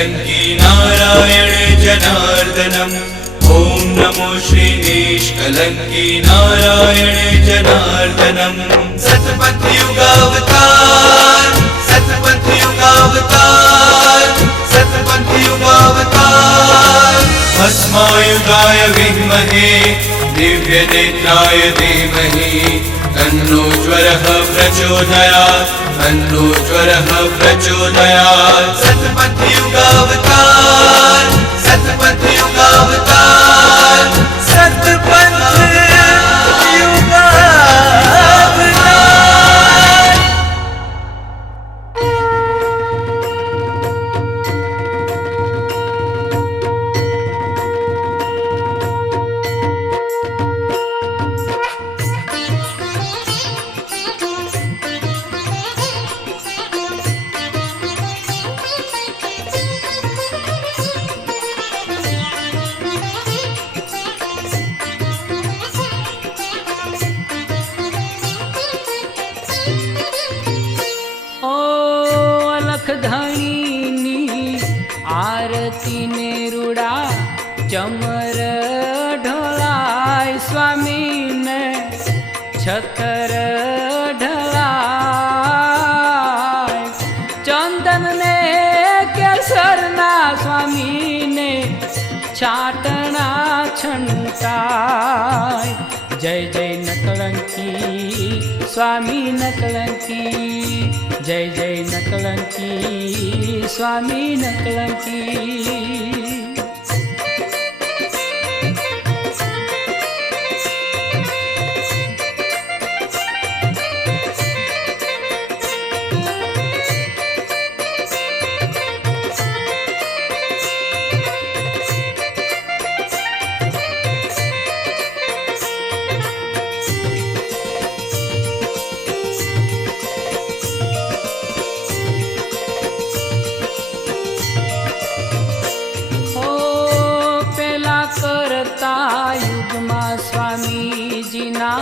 निष्कलङ्की नारायण जनार्दनम्। ॐ नमो श्री निष्कलङ्की नारायण जनार्दनम्। सतपथयुगावतार सतपथयुगावतार सतपथयुगावतार। भस्मायुगाय विद्महे दिव्यनेत्राय धीमहि तन्नो ज्वरः प्रचोदयात् तन्नो ज्वरः प्रचोदयात्। सतपथयुगावतार सतपथयुगावतार सतपथयुगावतार। आरती ने रूड़ा चमर ढोलाय स्वामी ने छतर ढलाय। चंदन ने केसरना स्वामी ने छाटना छंटाय। जय जय नकलंकी स्वामी नकलंकी जय जय नकलंकी स्वामी नकलंकी। युगमा स्वामी जीना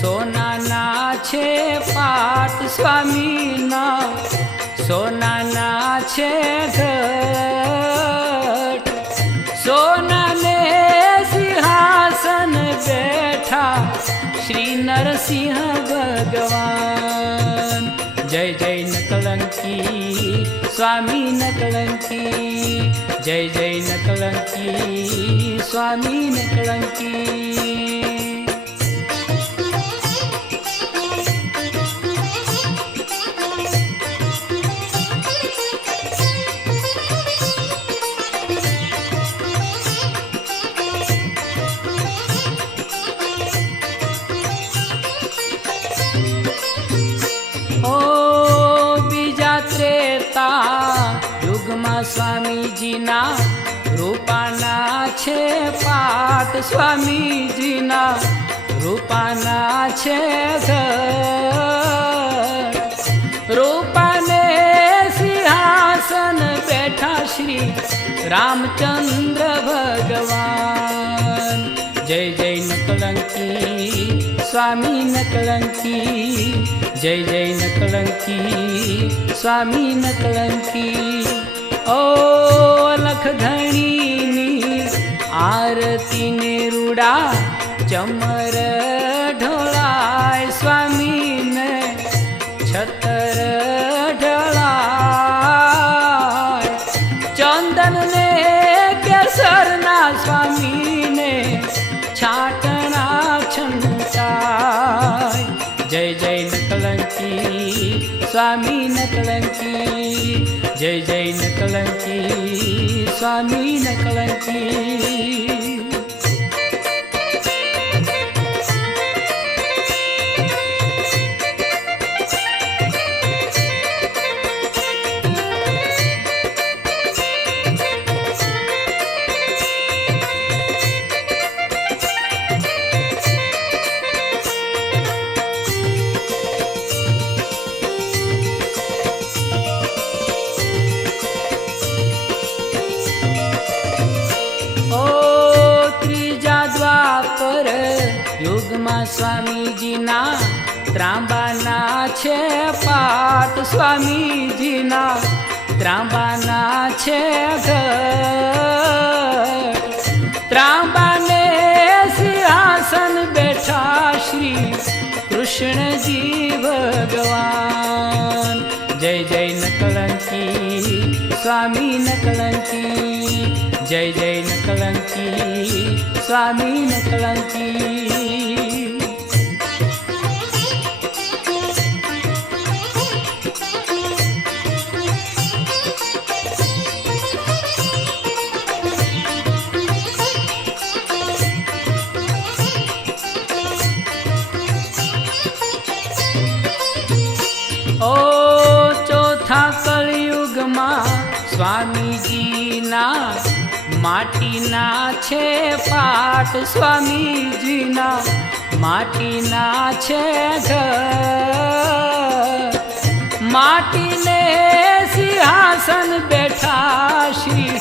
सोनाना छे पाट स्वामी ना सोनाना छे घट। सोना ने सिंहासन बैठा श्री नरसिंह भगवान। जय जय नकलंकी स्वामी नकलंकी जय जय नकलंकी स्वामी नकलंकी। ओ बीजा त्रेता युगमा स्वामी जीना रूपाना छे पाट स्वामी जीना रूपाना छे घट। रूपाने सिंहासन बैठा श्री रामचंद्र भगवान। जय जय नकलंकी स्वामी नकलंकी जय जय नकलंकी स्वामी नकलंकी। ओ अलख धणी आरती ने रूड़ा चमर ढोलाय स्वामी ने छतर ढलाय। चंदन ने केसरना स्वामी ने छाटना छंटाय। जय जय नकलंकी स्वामी नकलंकी जय जय नकलंकी स्वामी नकलंकी। युगमा स्वामी जीना ત્રાંબાના છે પાટ સ્વામીજીના ત્રાંબાના છે ઘર, ત્રાંબાને સિંહાસન બેઠા શ્રી કૃષ્ણજી ભગવાન. જય જય નકલંકી સ્વામી નકલંકી, જય જય નકલંકી સ્વામી નકલંકી. ઓ ચોથા કળિયુગમાં સ્વામીજીના માટીના છે પાટ, સ્વામીજીના માટીના છે ઘર, માટીને સિંહાસન બેઠા શ્રી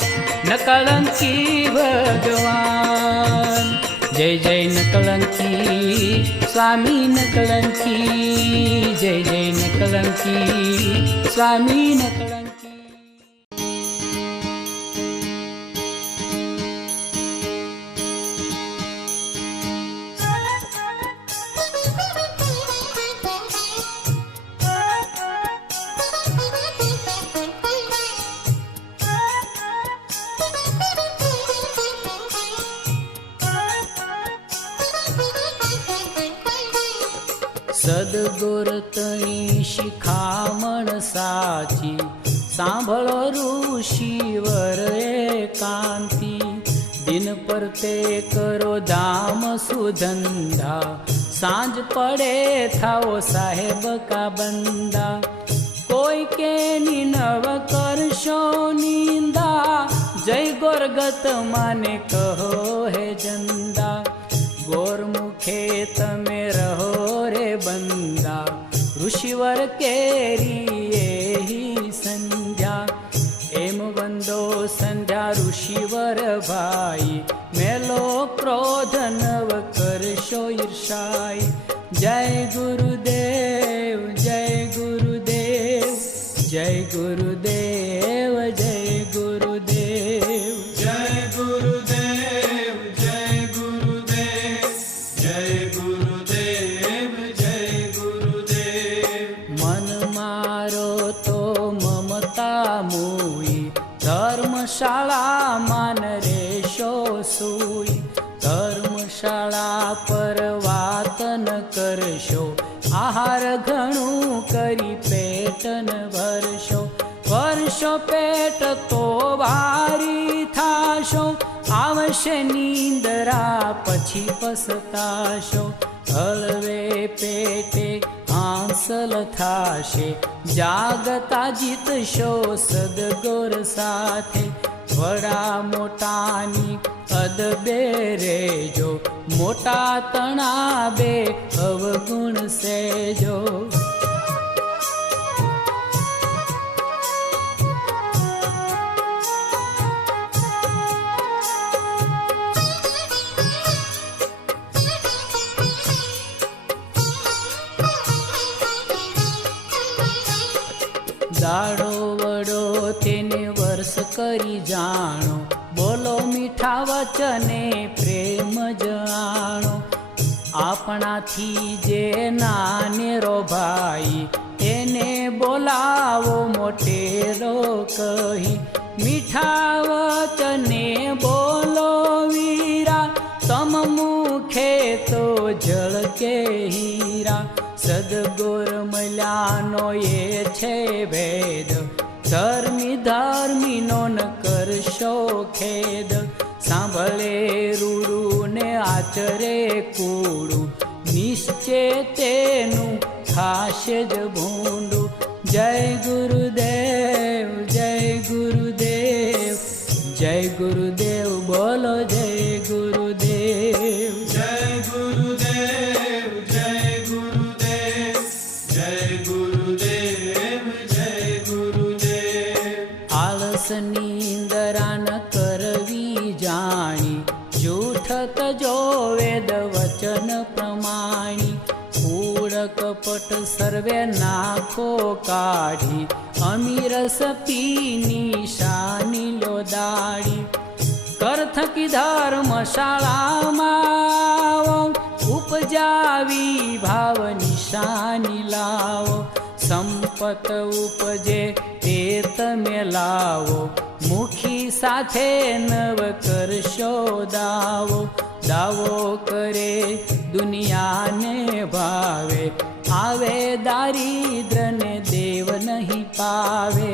નકલંકી ભગવાન. જય જય નકલંકી સ્વામી નકલંકી, જય જય નકલંકી સ્વામી નકલંકી. સદગુરતની શિખામણ સાચી, સાંભળો ઋષિવર એકાંતિ. દિન પર તે કરો ધામ સુધંધા, સાંજ પડે થાઓ સાહેબ કા બંદા. કોઈ કે નવ કરશો નિંદા, જય ગોરગત માને કહો હે જંદા. ગોરમુખે તમે રહો રે બંદા, ઋષિવર કેરી એહી સંધ્યા. એમ વંદો સંધ્યા ઋષિવર ભાઈ, મેલો ક્રોધ નવ કરશો ઈર્ષાઈ. જય ગુરુદેવ જય ગુરુદેવ, જય ગુરુદેવ જય ગુરુદેવ, જય ગુરુદેવ જય ગુરુદેવ, જય ગુરુદેવ જય ગુરુદેવ. મન મારો તો મમતા મૂઈ, ધર્મશાળા માન રેશો સૂઈ. ધર્મશાળા પર વાત ન કરશો, આહાર ઘણું કરી પેટ ન ભરશો. ભરશો પેટ તો વારી થાશો, આવશે નીંદરા પછી પસતાશો. હળવે પેટે હાંસલ થાશે, જાગતા જીતશો સદગુર સાથે. વડા મોટાની અદબે રેજો, મોટા તણાબે અવગુણ સેજો. દાડો વડો તેને વર્ષ કરી જાણો, બોલો મીઠા વચને પ્રેમ જાણો. આપણાથી જે નાનેરો ભાઈ, એને બોલાવો મોટેરો કહી. મીઠા વચને બોલો વીરા, તમ મુખે તો ઝળકે હીરા. સદગુર મળ્યાનો એ છે ભેદ, ધર્મી ધર્મીનો ન કરશો ખેદ. સાંભળે રૂડું ને આચરે કૂડું, નિશ્ચય તેનું થાશે જ ભૂંડું. જય ગુરુદેવ જય ગુરુદેવ, જય ગુરુદેવ બોલો જય ગુરુદેવ, જય ગુરુદેવ જય ગુરુદેવ, જય ગુરુદેવ જય ગુરુદેવ. આળસ નીંદરા ન કરવી જાણી, જૂઠ તજો વેદ વચન પ્રમાણી. કૂડ કપટ સર્વે નાખો કાઢી, અમીરસ પીની શાની લો દાડી. કર થકી ધર્મશાળામાં ઉપજાવી ભાવ નિશાની લાવો. સંપત ઉપજે તે તમે લાવો, મુખી સાથે નવ કરશો દાવો. દાવો કરે દુનિયાને ભાવે, આવે દારિદ્રને દેવ નહીં પાવે.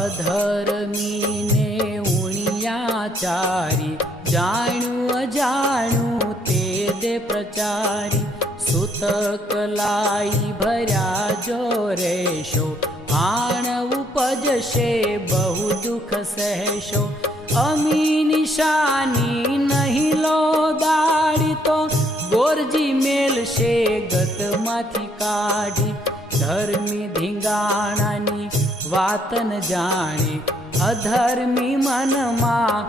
અધર્મીને ઉણિયાચારી, જાણ્યું અજાણ્યું તે દે પ્રચારી. સૂતક લાઈ ભર્યા જો રહેશો, આણ ઉપજશે બહુ દુઃખ સહેશો. અમી નિશાની નહીં લો દાડી, તો ગોરજી મેલશે ગતમાંથી કાઢી. ધર્મી ધીંગાણાની વાત ન જાણે, અધર્મી મનમાં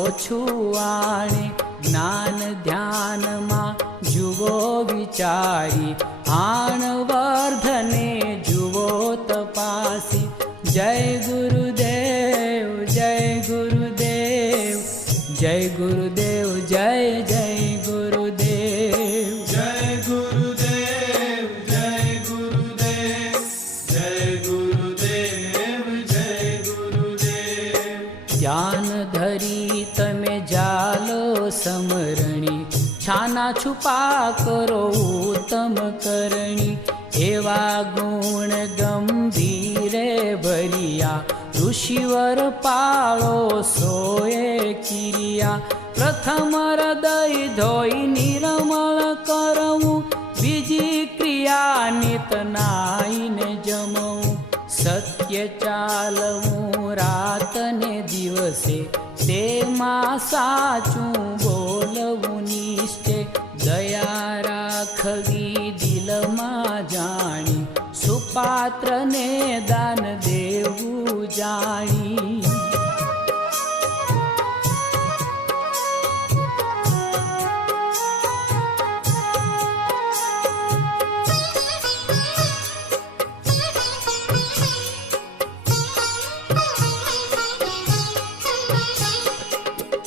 ઓછું આણે. જ્ઞાન ધ્યાનમાં જુઓ વિચારી, આણ વર્ધને જુઓ તપાસી. જય ગુરુદેવ જય ગુરુદેવ, જય ગુરુદેવ જય જય ગુરુદેવ. જય ગુરુદેવ જય ગુરુદેવ, જય ગુરુદેવ જય ગુરુદેવ. ધ્યાન ધરી તમે જાલો સમરણી, છાના છુપા કરો ઉત્તમ કરણી. એવા ગુણ ગંભીરે ભર્યા, ઋષિવર પાળો સોએ કિરિયા. પ્રથમ હૃદય ધોઈ નિર્મળ કરવું, બીજી ક્રિયા નિત નાઈને જમવું. સત્ય ચાલવું રાત ને દિવસે, તેમાં સાચું બોલવું નિષ્ઠે. દયા રાખવી દિલમાં જાણી, સુપાત્રને દાન દેવું જાણી.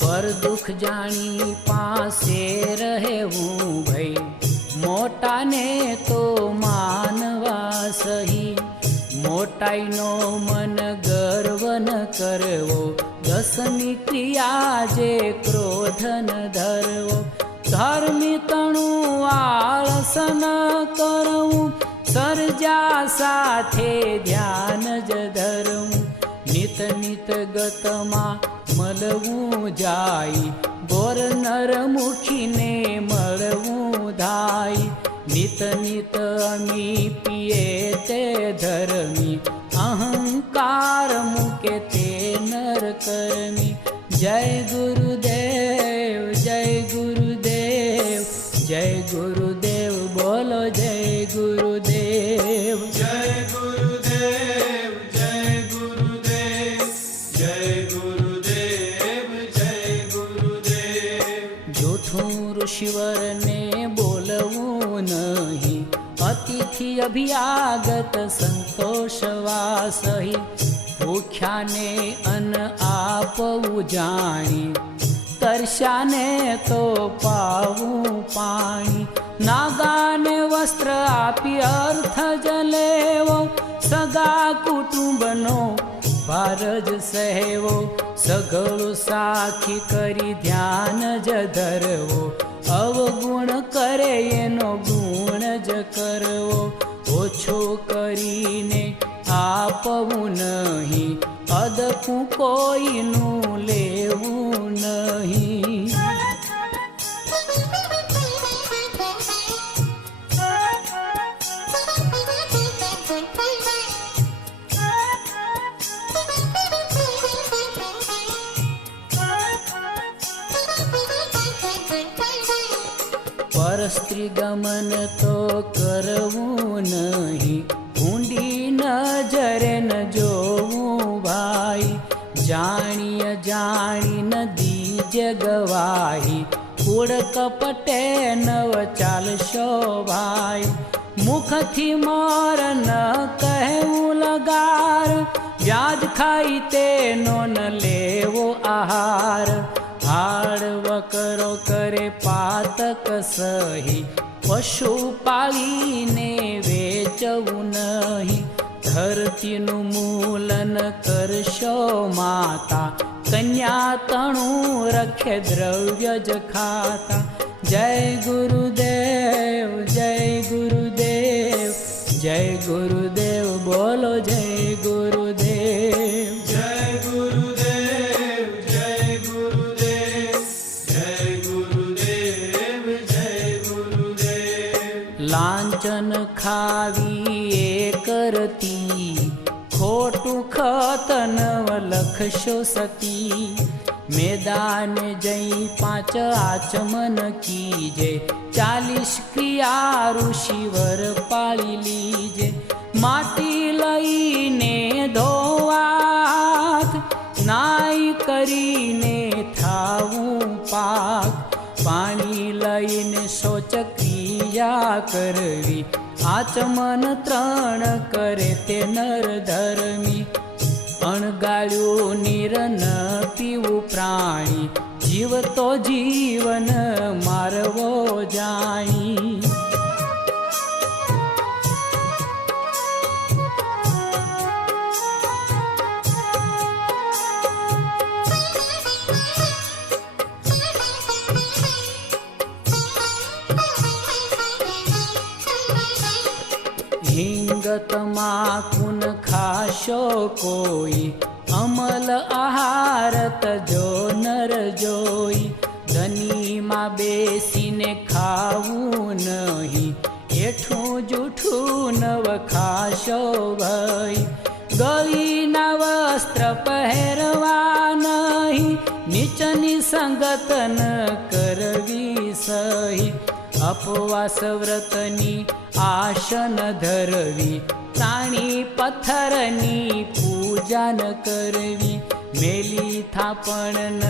પર દુઃખ જાણી પાસે રહેવું ભઈ, મોટાને તો માનવા સહી. મોટાઈનો મન ગર્વ ન કરવો, દસની ક્રિયા જે ક્રોધ ન ધરવો. ધર્મી તણું આળસ ન કરવું, સર્જા સાથે ધ્યાન જ ધરવું. નિત નિત ગતમાં મળવું જાય, ગોર નર મુખીને મળવું ધાય. નિત નિત અમી પીએ તે ધર્મી, અહંકાર મૂકે તે નર કર્મી. જય ગુરુદેવ જય ગુરુદેવ, જય ગુરુદેવ બોલો જય ગુરુદેવ. જય ગુરુદેવ જય ગુરુદેવ, જય ગુરુદેવ જય ગુરુદેવ. જૂઠું ઋષિવરને બોલવું નહીં, અતિથિ અભિયાગત સંતોષવા સહી. ભૂખ્યાને અન્ન આપવું જાણી, તરસ્યાને તો પાવું પાણી. નાગાને વસ્ત્ર આપી અર્થ જ લેવો, સગા કુટુંબનો ભાર જ સહેવો. સઘળું સાખી કરી ધ્યાન જ ધરવો, અવગુણ કરે એનો ગુણ જ કરવો. ઓછો કરીને આપવું નહીં, અદકું કોઈનું લેવું નહીં. પરસ્ત્રી સ્ત્રી ગમન તો કરવું નહીં, ઊંડી નજરે ન જોવું ભાઈ. જાણીય જાણી નદી જ ગવાહી, કૂડ કપટે નવ ચાલશો ભાઈ. મુખથી મોર ન કહેવું લગાર, વ્યાજ ખાઈ તેનો ન લેવો આહાર. હાડ વકરો કરે પાતક સહી, પશુ પાળીને વેચવું નહીં. ધરતીનું મૂલન કરશો માતા, કન્યા તણું રખે દ્રવ્ય જ ખાતા. જય ગુરુદેવ જય ગુરુદેવ, જય ગુરુદેવ બોલો જય ગુરુદેવ. જય ગુરુદેવ જય ગુરુદેવ, જય ગુરુદેવ જય ગુરુદેવ. લાંચન ખાવી એ કરતી, ખોટું ખતનવ લખશો સતી. મેદાન જઈ 5 આચમન કીજે, 40 ક્રિયા ઋષિવર પાળી લીજે. માટી લઈને ધોવાથ, નાઈ કરીને થાવું પાક. પાણી લઈને શૌચ ક્રિયા કરવી, આચમન 3 કરે તે નર ધર્મી. અણગાળ્યું નીર ન પીવું પ્રાણી, જીવ તો જીવન મારવો જાણી. હિંગ તમાકુન ખાશો કોઈ, અમલ આહાર તજો નર જોઈ. ધનીમાં બેસીને ખાવું નહીં, એઠું જૂઠું નવ ખાશો ભાઈ. ગળીના વસ્ત્ર પહેરવા નહીં, નીચની સંગત ન કરવી સહી. અપવાસ વ્રતની આશન ધરવી, પ્રાણી પથ્થરની પૂજા ન કરવી. મેલી થાપણ ન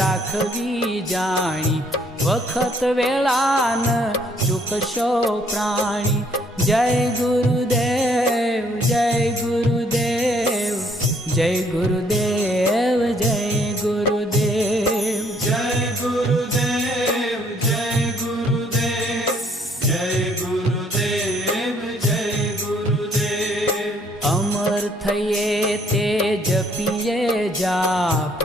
રાખવી જાણી, વખત વેળા ન ચૂકશો પ્રાણી. જય ગુરુદેવ જય ગુરુદેવ, જય ગુરુદેવ જય ગુરુદેવ. જય ગુરુદેવ જય ગુરુદેવ, જય ગુરુદેવ જય ગુરુદેવ. અમર થઈએ તે જપીએ જાપ,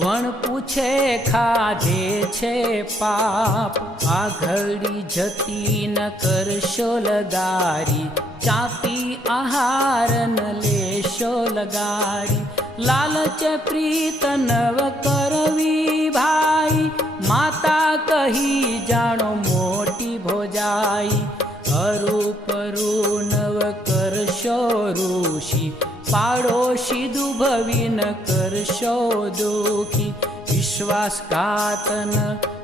વણ પૂછે ખાધે છે પાપ. આ ઘડી જતી ન કરશો લગારી, ચાપી આહાર ન લેશો લગારી. લાલચ પ્રીત નવ કરવી ભાઈ, માતા કહી જાણો મોટી ભોજાઈ. અરૂપરૂ નવ કરશો ઋષિ, પાડોશી દુભવી ન કરશો દુખી. વિશ્વાસઘાત ન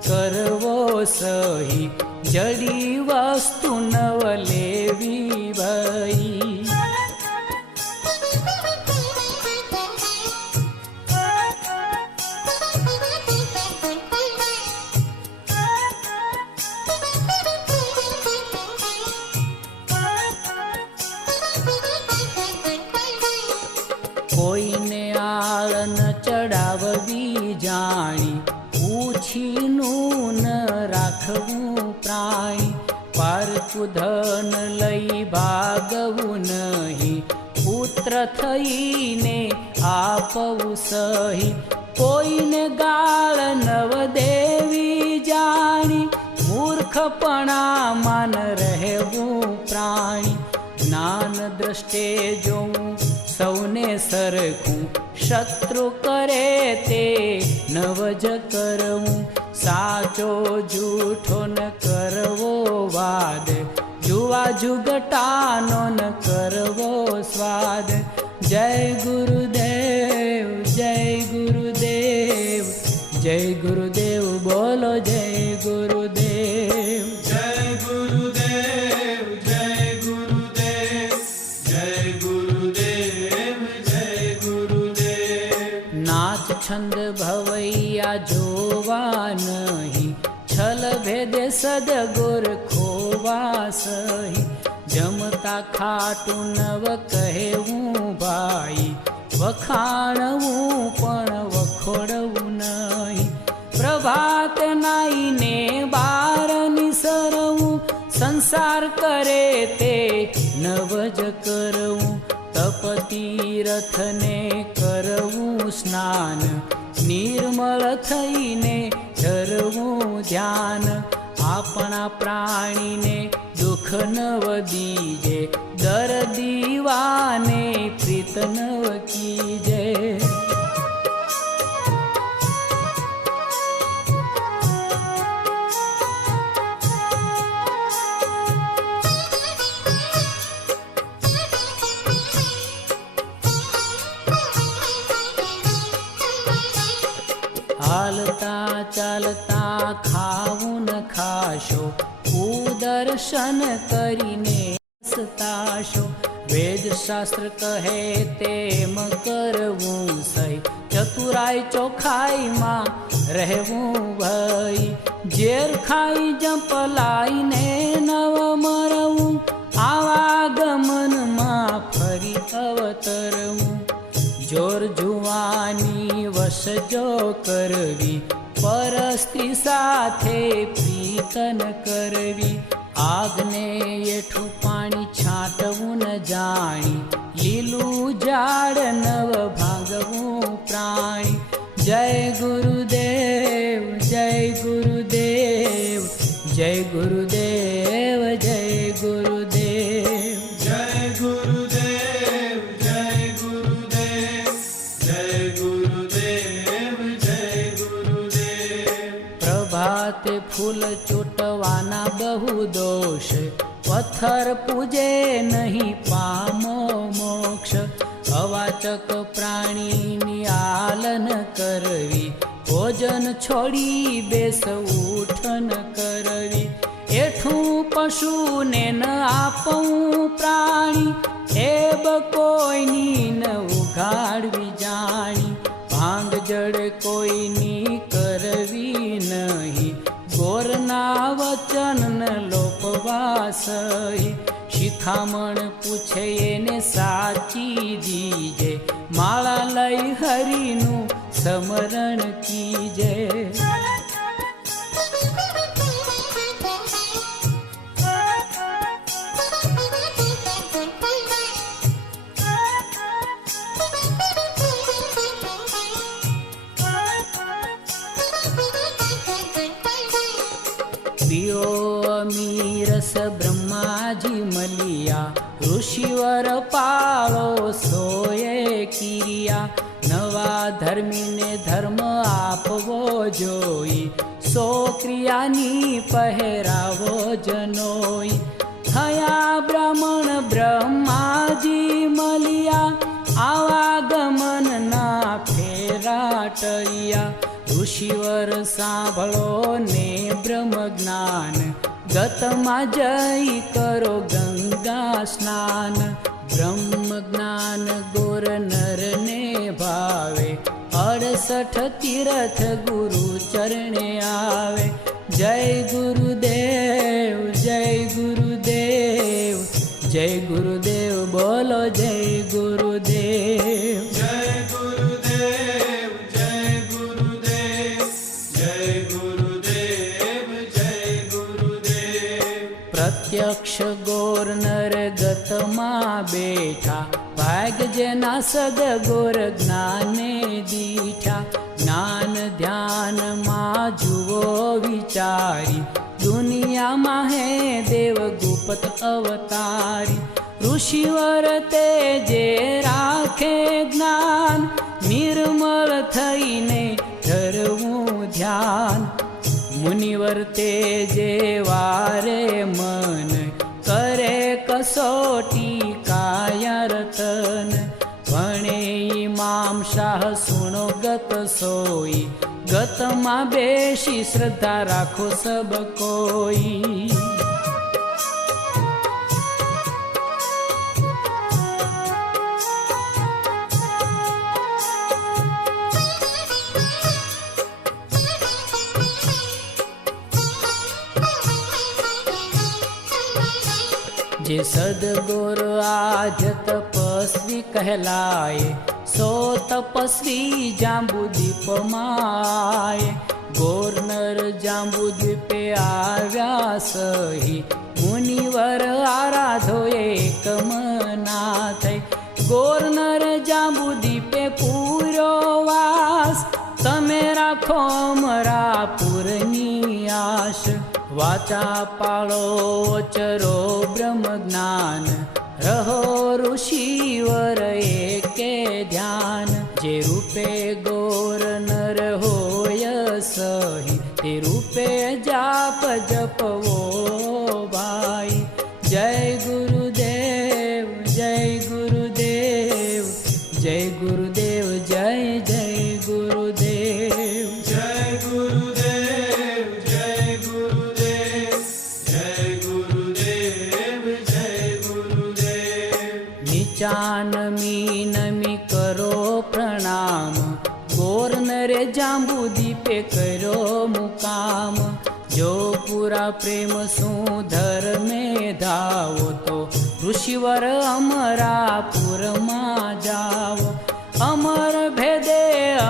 કરવો સહી, જડી વસ્તુ નવ લેવી ભઈ. કોઈને આળ ન ચડાવવી જાણી, પૂછીનું ન રાખવું પ્રાણી. પારકું ધન લઈ ભાગવું નહીં, પુત્ર થઈને આપવું સહી. કોઈને ગાળ નવ દેવી જાણી, મૂર્ખપણામાં ન રહેવું પ્રાણી. જ્ઞાન દ્રષ્ટે જોવું સૌને સરખું, શત્રુ કરે તે નવ જ કરવું. સાચો જૂઠો ન કરવો વાદ, જુવા જુગટાનો ન કરવો સ્વાદ. જય ગુરુદેવ જય ગુરુદેવ, જય ગુરુદેવ બોલો જય ગુરુદેવ. જય પાછંદ ભવૈયા જોવા નહીં, છલ ભેદે સદગુર ખોવા સહી. જમતા ખાટું નવ કહેવું ભાઈ, વખાણવું પણ વખોડવું નહીં. પ્રભાત નાઈને બાર નિસરવું, સંસાર કરે તે નવ જ કરવું. તપ તીરથને કરવું સ્નાન, નિર્મળ થઈને ધરવું ધ્યાન. આપણા પ્રાણીને દુઃખ નવ દીજે, દર્દીવાને પ્રીત નવ કીજે. હાલતા ચાલતા ખાવું ન ખાશો, કુદર્શન કરીને હસતાશો. વેદ શાસ્ત્ર કહે તેમ કરવું સહી, ચતુરાઈ ચોખાઈમાં રહેવું ભઈ. ઝેર ખાઈ જંપલાઈને નવ મરવું, આવાગમનમાં ફરી અવતરવું. જોર જુવાની વશ જો કરવી, પરસ્ત્રી સાથે પ્રીતન કરવી. આગને એઠું પાણી છાંટવું ન જાણી, લીલું ઝાડ નવ ભાંગવું પ્રાણી. જય ગુરુદેવ જય ગુરુદેવ, જય ગુરુદેવ જય ગુરુદેવ. જય ગુરુદેવ જય ગુરુદેવ, જય ગુરુદેવ જય ગુરુદેવ. પ્રભાતે ફૂલ ચોટવાના બહુ દોષ, પથ્થર પૂજે નહીં પામો મોક્ષ. અવાચક પ્રાણીની આલન કરવી, ભોજન છોડી બેસ ઉઠન કરવી. એઠું પશુને ન આપવું પ્રાણી, એબ કોઈની ન ઉઘાડવી જાણી. ભાંગ જડ કોઈની કરવી નહીં, ગોરના વચન ન લોપવા સહી. શિખામણ પૂછે એને સાચી દીજે, માળા લઈ હરિનું સ્મરણ કીજે. पियो अमीरस ब्रह्माजी मलिया, ऋषिवर पाळो सोये किरिया. नवा धर्मीने धर्म आपवो जोई, सो क्रियानी पहेरावो जनोई. थया ब्राह्मण ब्रह्माजी मलिया, आवागमन ना फेरा टळिया. ऋषिवर सांभळो ने ब्रह्म ज्ञान, गतमा जई करो गंगा स्नान. ब्रह्म ज्ञान गोर नर ने भावे, 68 तीर्थ गुरु चरणे आवे. जय गुरुदेव जय गुरुदेव, जय गुरुदेव बोलो जय गुरुदेव. जय गुरुदेव जय गुरुदेव, जय गुरुदेव जय गुरुदेव. प्रत्यक्ष गोर नर गतमा बेठा, भाग जेना सदगुर ज्ञाने दीठा. ज्ञान ध्यान मां जुवो विचारी, दुनिया माहे देव गुप्त अवतारी. ऋषिवर तेजे राखे ज्ञान, निर्मल थईने धरવું ध्यान. मुनिवर तेजे वारे मन, करे कसोटी काया रतन. भणे इमाम शाह सुनो गत सोई, गतमा बेशी श्रद्धा राखो सब कोई. જે સદગુર આદ્ય તપસ્વી કહેલાય, સો તપસ્વી જાંબુદીપ માય. ગોરનર જાંબુદ્વીપે આવ્યા સહી, મુનિવર આરાધો એક મના થઈ. ગોરનર જાંબુદ્વીપે પૂર્યો વાસ, તમે રાખો અમરાપુરની આશ. વાચા પાળો ચરો બ્રહ્મ જ્ઞાન, રહો ઋષિવર એકે ધ્યાન. જે રૂપે ગોરનર હોય સહી, તે રૂપે જાપ જપવો ભાઈ. જય ગુરુદેવ જય ગુરુદેવ, જય ગુરુદેવ જય જય ગુરુદેવ. જય ગુરુદેવ જય ગુરુદેવ, જય ગુરુદેવ જય ગુરુદેવ. નીચાનમી નમી કરો પ્રણામ, ગોરનરે જાંબુદીપે કર્યો મુકામ. જો પૂરા પ્રેમ સુધર્મે ધાવો, તો ઋષિવર અમરાપુરમાં જાઓ. અમર ભેદે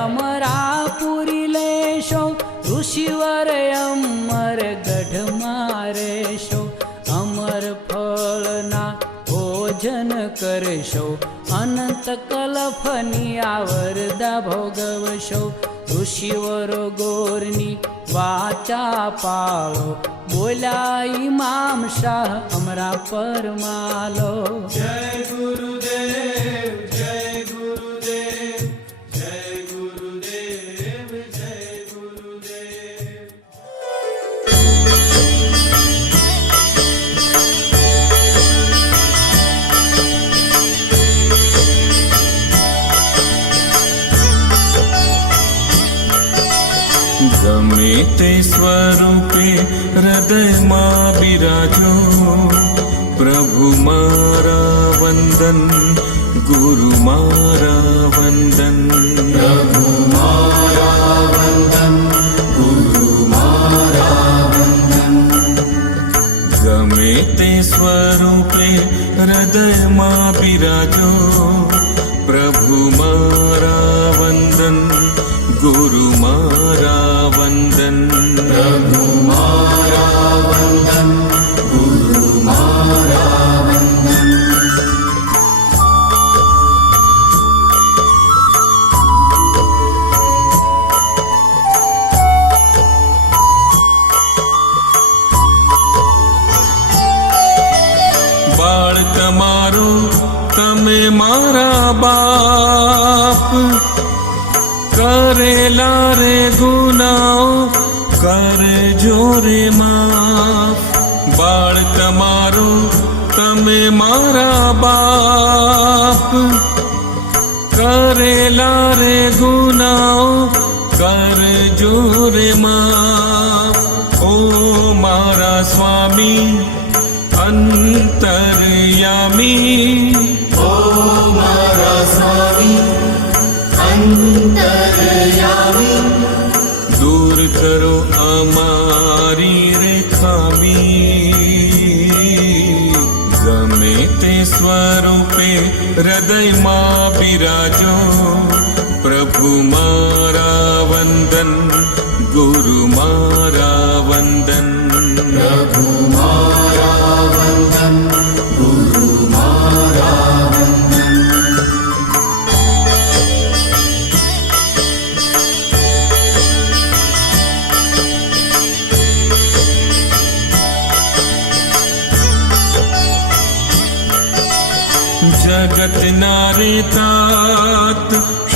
અમરાપુરી લેશો, ઋષિવર અમર ગઢમાં રહેશો. અમર ફળના ભોજન કરશો, અનંત કલફની આવરદા ભોગવશો. ઋષિવરો ગોરની વાચા પાળો, બોલ્યા ઇમામ શાહ અમરા પરમાલો. જય ગુરુદેવ જય ગુરુદેવ, જય ગુરુદેવ જય ગુરુદેવ. ગમે તે સ્વરૂપે હૃદયમાં બિરાજો, પ્રભુ મારા વંદન, ગુરુ મારા વંદન. પ્રભુ મારા વંદન, ગુરુ મારા વંદન. ગમે તે સ્વરૂપે હૃદયમાં બિરાજો, પ્રભુ મારા વંદન, ગુરુ મારા વંદન. પ્રભુ મારા વંદન, ગુરુ મારા વંદન. બાળ તમારું તમે મારા બાપ, કરેલા રે ગુનાઓ કરજો રે માફ. બાળ તમારું તમે મારા બાપ, કરેલા રે ગુનાઓ કરજો રે માફ. ઓ મારા સ્વામી અંતર્યામી, ઓ મારા સ્વામી અંતર્યામી. દૂર કરો અમારી રે ખામી. ગમે તે સ્વરૂપે હૃદયમાં બિરાજો, પ્રભુ મારા વંદન, ગુરુ મારા વંદન. પ્રભુ મારા વંદન, ગુરુ મારા વંદન. જગતના રે તાત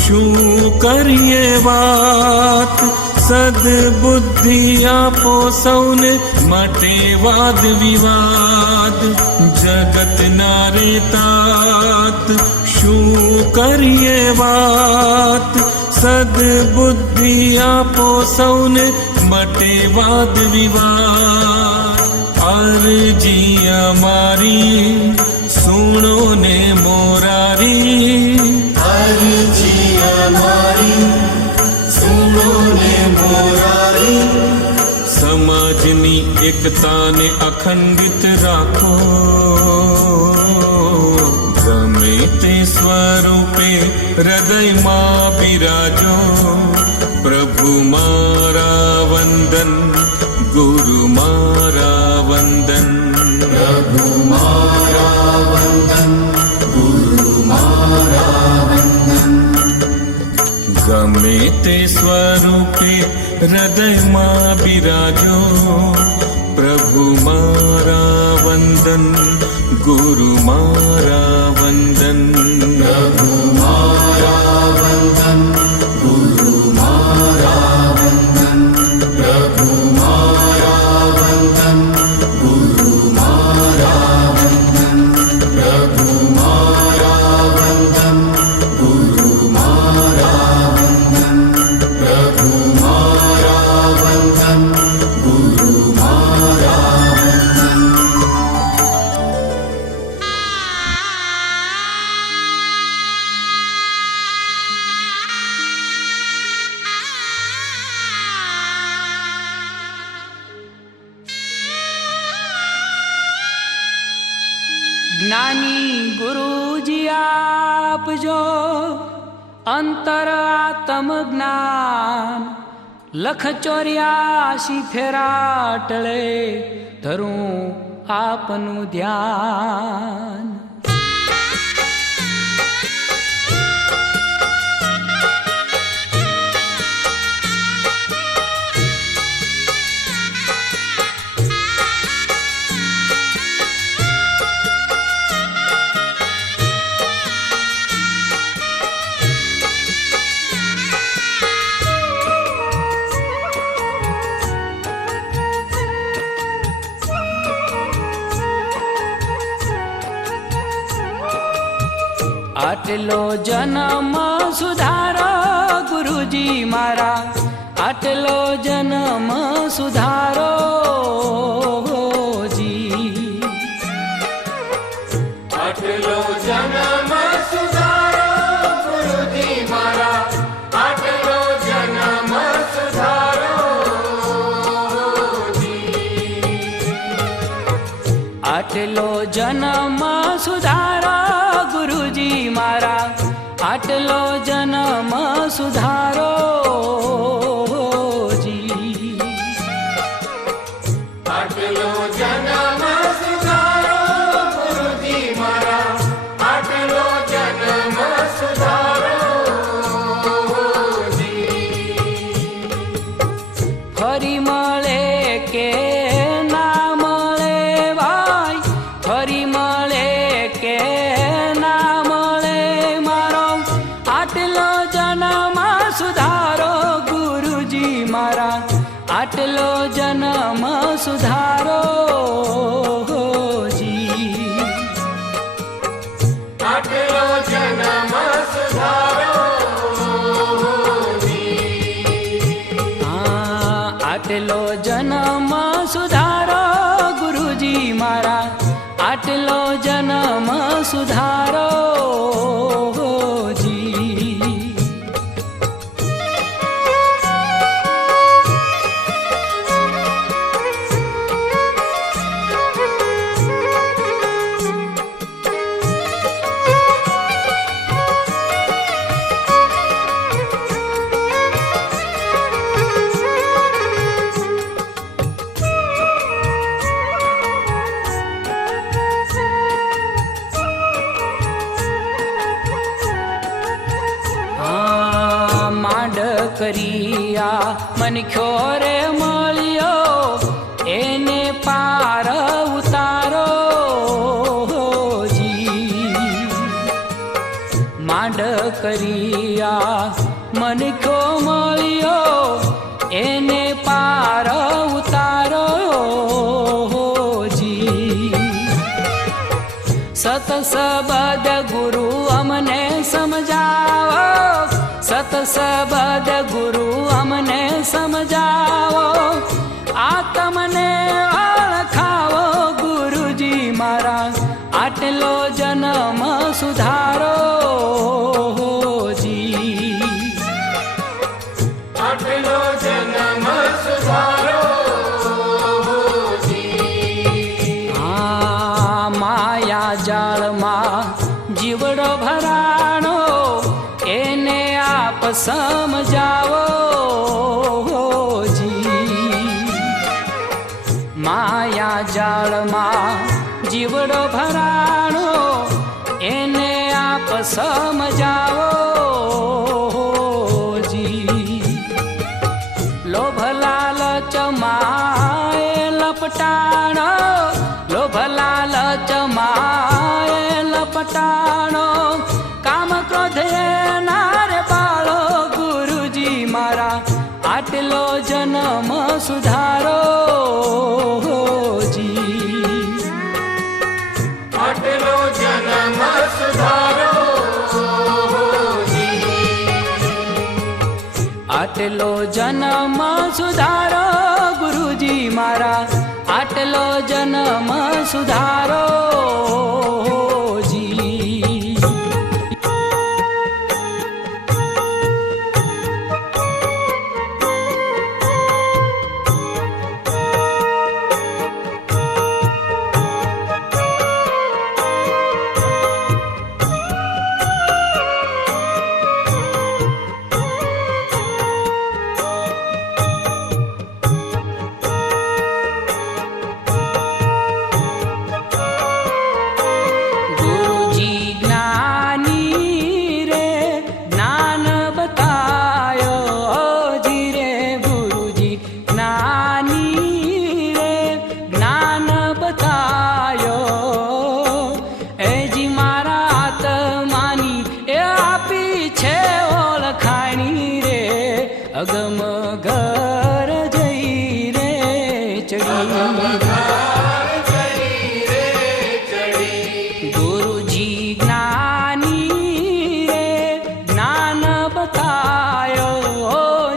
શું કરીએ વાત, સદબુદ્ધિ આપો સૌને મટે વાદ વિવાદ. જગતના રે તાત શું કરીએ વાત, સદબુદ્ધિ આપો સૌને મટે વાદ વિવાદ. અરજી અમારી સુણો ને મોરારી, અરજી અમારી સુણો ને મોરારી. સમાજની એકતાને અખંડિત રાખો, હૃદયમાં બિરાજો. પ્રભુ મારા વંદન, ગુરુ મારા વંદન. પ્રભુ મારા વંદન, ગુરુ મારા વંદન. ગમે તે સ્વરૂપે હૃદયમાં બિરાજો. પ્રભુ મારા વંદન, ગુરુ મારા વંદન. પ્રભુ મારા વંદન, ગુરુ મારા વંદન. પ્રભુ મારા વંદન, ગુરુ મારા વંદન. પ્રભુ મારા વંદન, ગુરુ મારા વંદન. પ્રભુ મારા વંદન, ગુરુ મારા વંદન. જ્ઞાની ગુરુજી આપજો અંતર આત્મ જ્ઞાન. લખ 84 ફેરા ટળે ધરું આપનું ધ્યાન. આટલો જન્મ સુધારો ગુરુજી મારા. આટલો જન્મ સુધારો જી. આટલો જન્મ સુધારો ગુરુજી મારા. આટલો જન્મ સુધારો આટલો જન્મ સુધારો ગુરુજી મારા. આટલો જન્મ સુધારો જી. આટલો જન્મ સુધારો ગુરુજી મારા. આટલો જન્મ સુધારો ફરી મળે કે ના મળે ભાઈ. ફરી મળે કે ના મળે મારો. આટલો જન્મ સુધારો ગુરુજી મારા. આટલો જન્મ સુધારો જી. આટલો જન્મ સુધારો આટલો જન્મ સુધારો ગુરુજી મારા. આટલો જન્મ સુધારો જી. કરિયા મનખ્યો રે મળ્યો એને પાર ઉતારો જી. માંડ કરિયા મનખ્યો મળ્યો એને પાર ઉતારો જી. સત સબદ ગુરુ અમને સમજાવો. સત સબદ ગુરુ અમને સમજાવો. આ તમને ઓળખાવો ગુરુજી મારા. આટલો જન્મ સુધારો જી. આટલો જન્મ સુધારો માયા જાળમાં જીવડો ભરાણો સમજાવો જી. માયા જાળમાં જીવડો ભરાણો એને આપ સમજાવો જી. લોભ લાલચમાં એ લપટાણો, લોભ લાલચમાં એ લપટાણો, કામ ક્રોધ એના રે બાળો ગુરુજી મારા આટલો જન્મ સુધારો જી. આટલો જન્મ સુધારો આટલો જન્મ સુધારો ગુરુજી મારા આટલો જન્મ સુધારો જી. અગમ ઘર જઈ રે ચડી. ગુરુજી જ્ઞાની રે જ્ઞાન બતાયો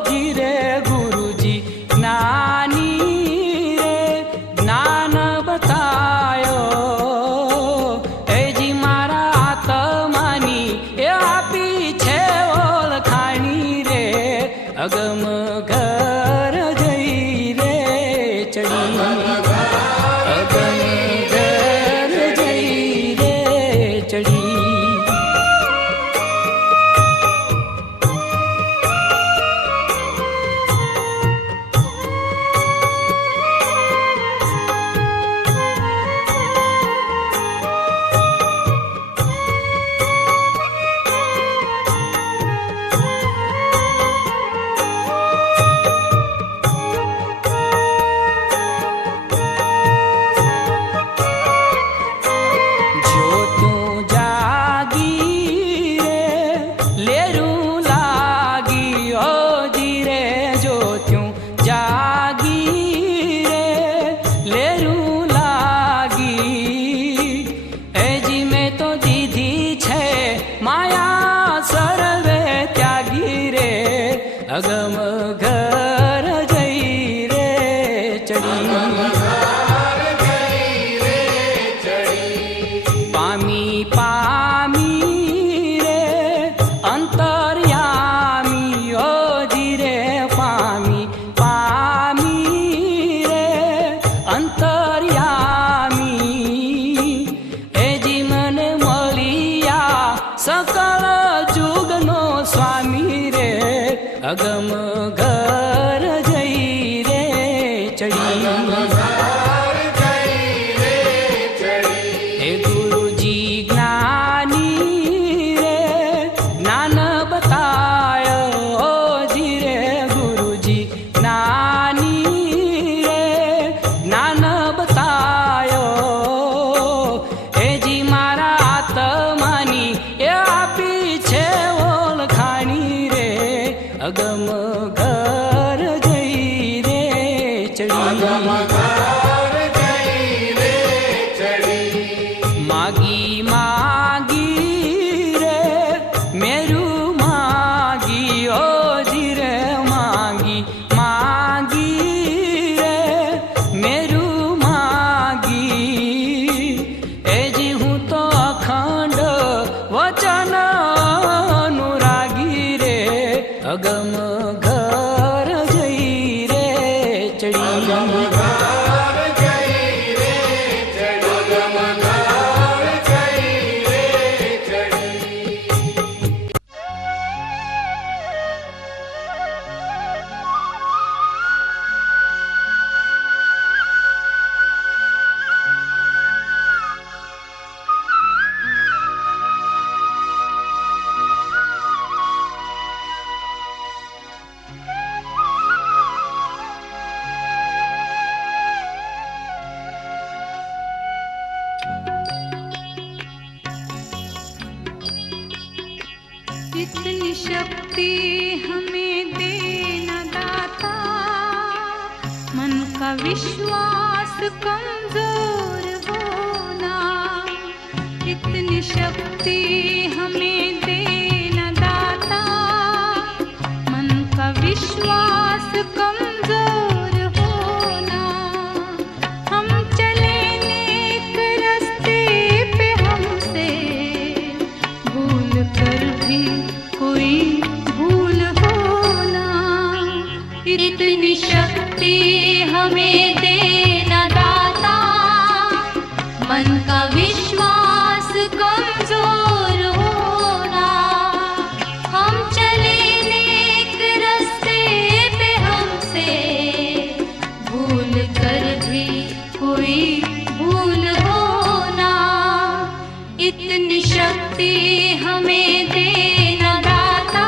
જી રે. ગુરુજી જ્ઞાની રે જ્ઞાન બતાયો એ જી મારા આત્માની એ આપી છે ઓળખાણી રે. અગમ ઘર જઈ રે ચડી. અગમ ઘર જઈ રે ચડી. અગમ ઘર જઈ રે ચડી. પામી પામી રે અંતર્યામી ઓ જી રે. પામી પામી રે અંતર્યામી એ જી મને મળ્યા સકળ જુગનો સ્વામી રે. અગમ ઘર જઈ રે ચડી. હે ગુરુજી જ્ઞાની રે જ્ઞાન બતાયો જી રે. ગુરુજી જ્ઞાની રે જ્ઞાન બતાયો એ જી મારા આત્માની એ આપી છે ઓળખાણી રે. અગમ ઘર इतनी शक्ति हमें देना दाता, मन का विश्वास कमजोर होना। इतनी शक्ति हमें देना दाता, मन का विश्वास कमजोर होना। हम चले नेक रास्ते पे, हमसे भूल कर भी कोई भूल होना। इतनी शक्ति हमें देना दाता, मन का विश्वास कमजोर होना। हम चले नेक रास्ते पे, हमसे भूल कर भी कोई भूल होना। इतनी शक्ति हमें देना दाता,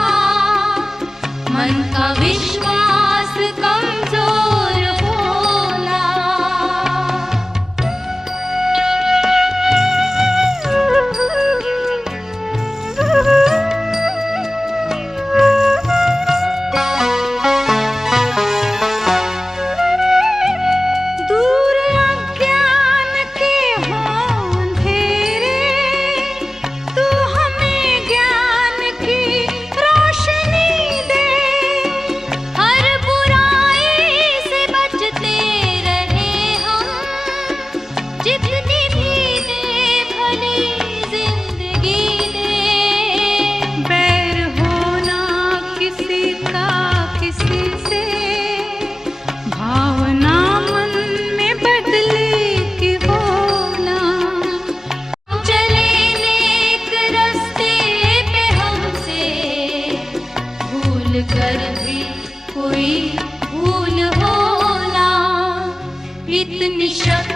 मन का विश्वास कमजोर होना। दूर अज्ञान के हों अंधेरे, तू हमें ज्ञान की रोशनी दे। हर बुराई से बचते रहे हम, जितनी भी दे भली जिंदगी दे। बैर होना किसी का किसी से, भावना मन में बदले की होना। चले नेक रास्ते पे, हमसे भूल कर भी कोई भूल होना। इतनी शक्ति